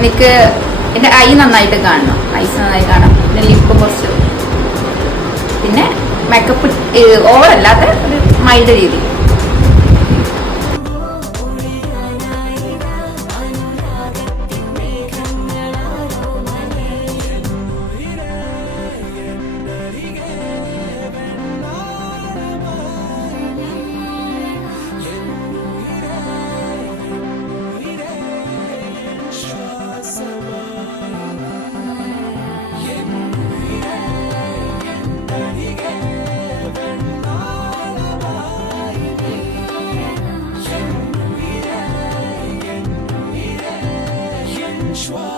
എനിക്ക് എൻ്റെ ഐ നന്നായിട്ട് കാണണം, ഐസ് നന്നായി കാണാം. പിന്നെ ലിപ്പ് കുറച്ച്, പിന്നെ മേക്കപ്പ് ഓവറല്ലാത്ത ഒരു മൈൽഡ് രീതി. schwa